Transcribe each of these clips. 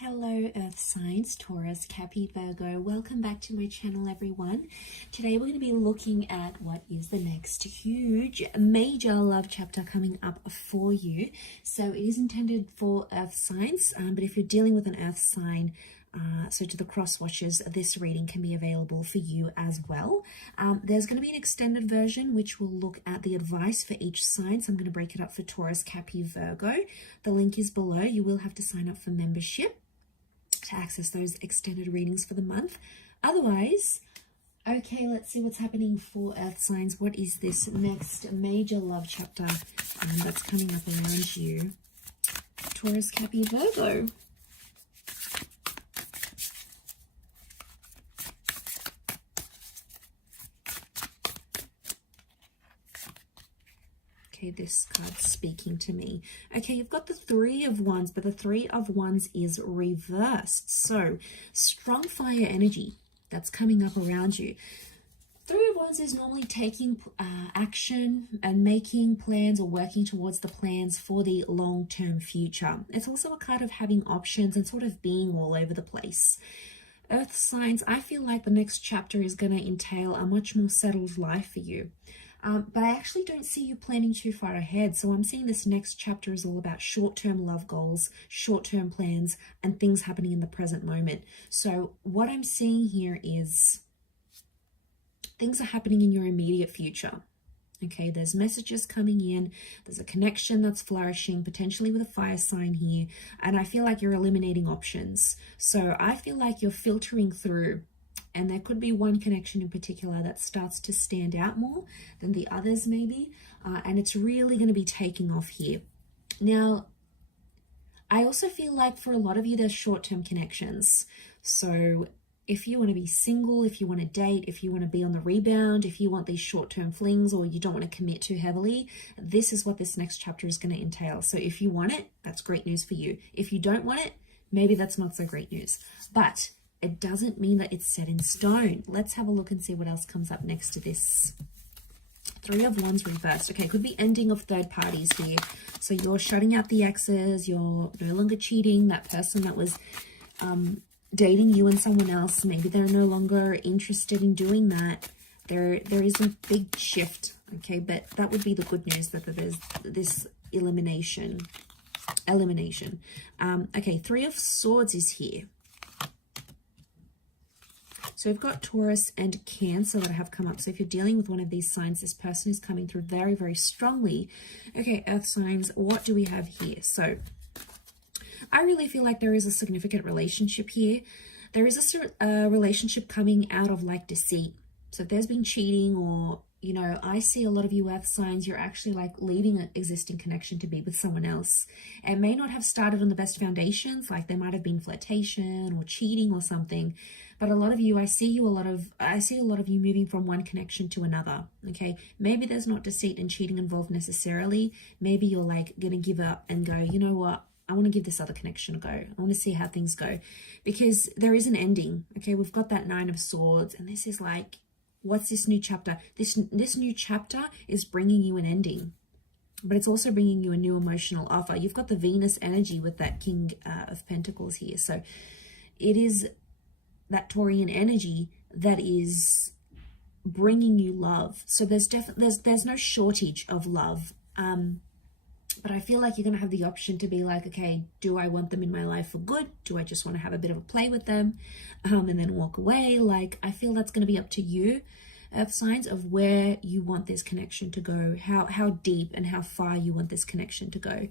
Hello Earth signs, Taurus, Capricorn, Virgo. Welcome back to my channel, everyone. Today we're going to be looking at what is the next huge major love chapter coming up for you. So it is intended for Earth signs, but if you're dealing with an Earth sign, so to the cross watchers, this reading can be available for you as well. There's going to be an extended version which will look at the advice for each sign. So I'm going to break it up for Taurus, Capricorn, Virgo. The link is below. You will have to sign up for membership to access those extended readings for the month. Otherwise, okay, let's see what's happening for Earth signs. What is this next major love chapter that's coming up around you? Taurus, Capricorn, Virgo. Okay, this card's speaking to me. Okay, you've got the Three of Wands, but the Three of Wands is reversed. So, strong fire energy that's coming up around you. Three of Wands is normally taking action and making plans or working towards the plans for the long-term future. It's also a card of having options and sort of being all over the place. Earth signs, I feel like the next chapter is going to entail a much more settled life for you. But I actually don't see you planning too far ahead. So I'm seeing this next chapter is all about short-term love goals, short-term plans, and things happening in the present moment. So what I'm seeing here is things are happening in your immediate future. Okay, there's messages coming in. There's a connection that's flourishing, potentially with a fire sign here. And I feel like you're eliminating options. So I feel like you're filtering through. And there could be one connection in particular that starts to stand out more than the others maybe. And it's really going to be taking off here. Now, I also feel like for a lot of you, there's short-term connections. So if you want to be single, if you want to date, if you want to be on the rebound, if you want these short-term flings or you don't want to commit too heavily, this is what this next chapter is going to entail. So if you want it, that's great news for you. If you don't want it, maybe that's not so great news. But it doesn't mean that it's set in stone. Let's have a look and see what else comes up next to this. Three of Wands reversed. Okay, could be ending of third parties here. So you're shutting out the exes. You're no longer cheating. That person that was dating you and someone else, maybe they're no longer interested in doing that. There is a big shift. Okay, but that would be the good news, that there's this elimination. Okay, Three of Swords is here. So we've got Taurus and Cancer that have come up. So if you're dealing with one of these signs, this person is coming through very, very strongly. Okay, Earth signs, what do we have here? So I really feel like there is a significant relationship here. There is a relationship coming out of like deceit. So if there's been cheating or, you know, I see a lot of you Earth signs, you're actually like leaving an existing connection to be with someone else. It may not have started on the best foundations, like there might have been flirtation or cheating or something. But a lot of you, I see a lot of you moving from one connection to another. Okay, maybe there's not deceit and cheating involved necessarily. Maybe you're like gonna give up and go, you know what? I want to give this other connection a go. I want to see how things go, because there is an ending. Okay, we've got that Nine of Swords, and this is like, what's this new chapter? This new chapter is bringing you an ending, but it's also bringing you a new emotional offer. You've got the Venus energy with that King of Pentacles here, so it is that Taurian energy that is bringing you love. So there's no shortage of love, but I feel like you're going to have the option to be like, okay, do I want them in my life for good? Do I just want to have a bit of a play with them and then walk away? Like, I feel that's going to be up to you, Earth signs, of where you want this connection to go, how deep and how far you want this connection to go.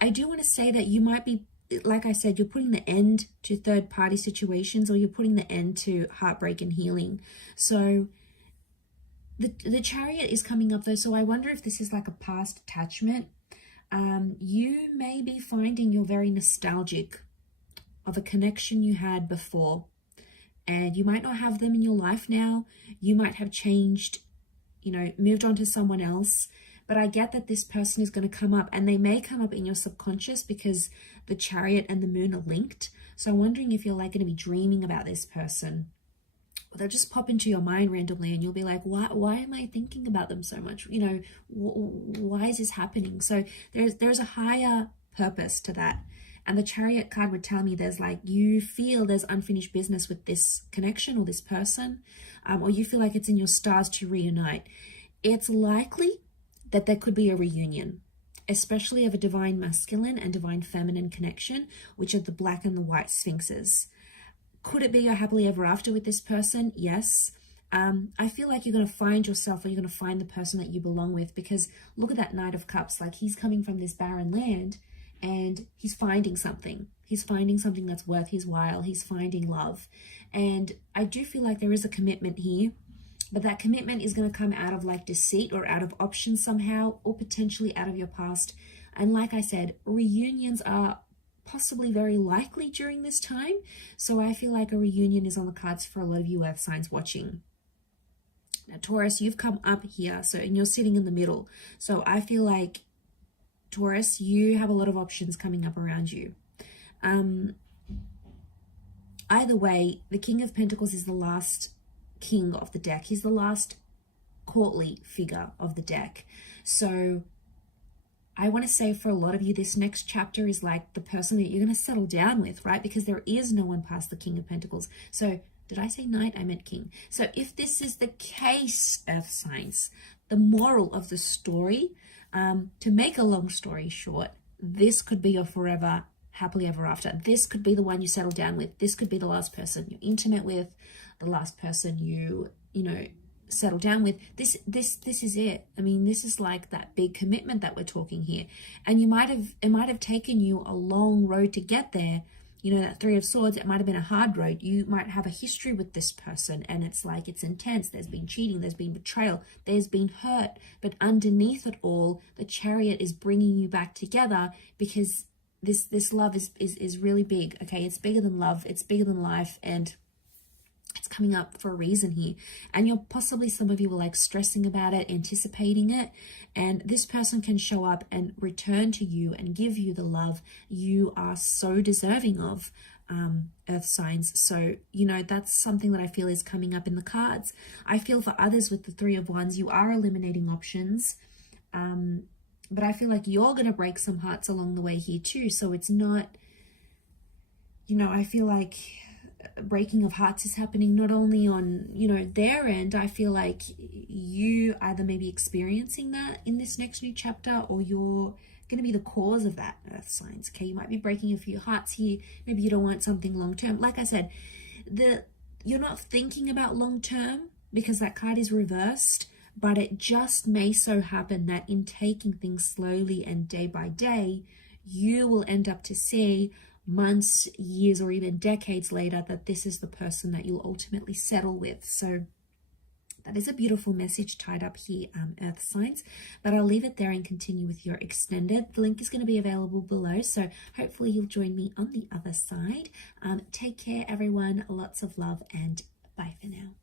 I do want to say that you might be, like I said, you're putting the end to third-party situations, or you're putting the end to heartbreak and healing. So the Chariot is coming up though, so I wonder if this is like a past attachment. You may be finding you're very nostalgic of a connection you had before, and you might not have them in your life now. You might have changed, you know, moved on to someone else. But I get that this person is going to come up, and they may come up in your subconscious because the Chariot and the Moon are linked. So I'm wondering if you're like going to be dreaming about this person, or they'll just pop into your mind randomly, and you'll be like, why am I thinking about them so much? You know, why is this happening? So there's a higher purpose to that. And the Chariot card would tell me there's like, you feel there's unfinished business with this connection or this person, or you feel like it's in your stars to reunite. It's likely that there could be a reunion, especially of a divine masculine and divine feminine connection, which are the black and the white sphinxes. Could it be a happily ever after with this person? Yes. I feel like you're going to find yourself, or you're going to find the person that you belong with, because look at that Knight of Cups. Like, he's coming from this barren land and he's finding something. He's finding something that's worth his while. He's finding love. And I do feel like there is a commitment here, but that commitment is going to come out of like deceit or out of options somehow, or potentially out of your past. And like I said, reunions are possibly very likely during this time. So I feel like a reunion is on the cards for a lot of you earth signs watching. Now, Taurus, you've come up here, and you're sitting in the middle. So I feel like, Taurus, you have a lot of options coming up around you. Either way, the King of Pentacles is the last king of the deck. He's the last courtly figure of the deck. So I want to say, for a lot of you, this next chapter is like the person that you're going to settle down with, right? Because there is no one past the King of Pentacles. So did I say knight? I meant king. So if this is the case, earth signs, the moral of the story, to make a long story short, this could be your forever happily ever after. This could be the one you settle down with. This could be the last person you're intimate with, the last person you know, settle down with. This is it. I mean, this is like that big commitment that we're talking here. And it might have taken you a long road to get there. You know, that Three of Swords, it might have been a hard road. You might have a history with this person, and it's like, it's intense. There's been cheating, there's been betrayal, there's been hurt. But underneath it all, the Chariot is bringing you back together, because this love is really big, okay? It's bigger than love, it's bigger than life, and it's coming up for a reason here. And you're possibly, some of you were like stressing about it, anticipating it, and this person can show up and return to you and give you the love you are so deserving of, earth signs. So, you know, that's something that I feel is coming up in the cards. I feel for others with the Three of Wands, you are eliminating options, but I feel like you're going to break some hearts along the way here too. So it's not, you know, I feel like breaking of hearts is happening not only on, you know, their end. I feel like you either may be experiencing that in this next new chapter, or you're going to be the cause of that, earth signs. Okay, you might be breaking a few hearts here. Maybe you don't want something long term. Like I said, you're not thinking about long term because that card is reversed, but it just may so happen that in taking things slowly and day by day, you will end up to see months, years, or even decades later that this is the person that you'll ultimately settle with. So that is a beautiful message tied up here, earth signs. But I'll leave it there and continue with your extended. The link is going to be available below, so hopefully you'll join me on the other side. Take care, everyone. Lots of love, and bye for now.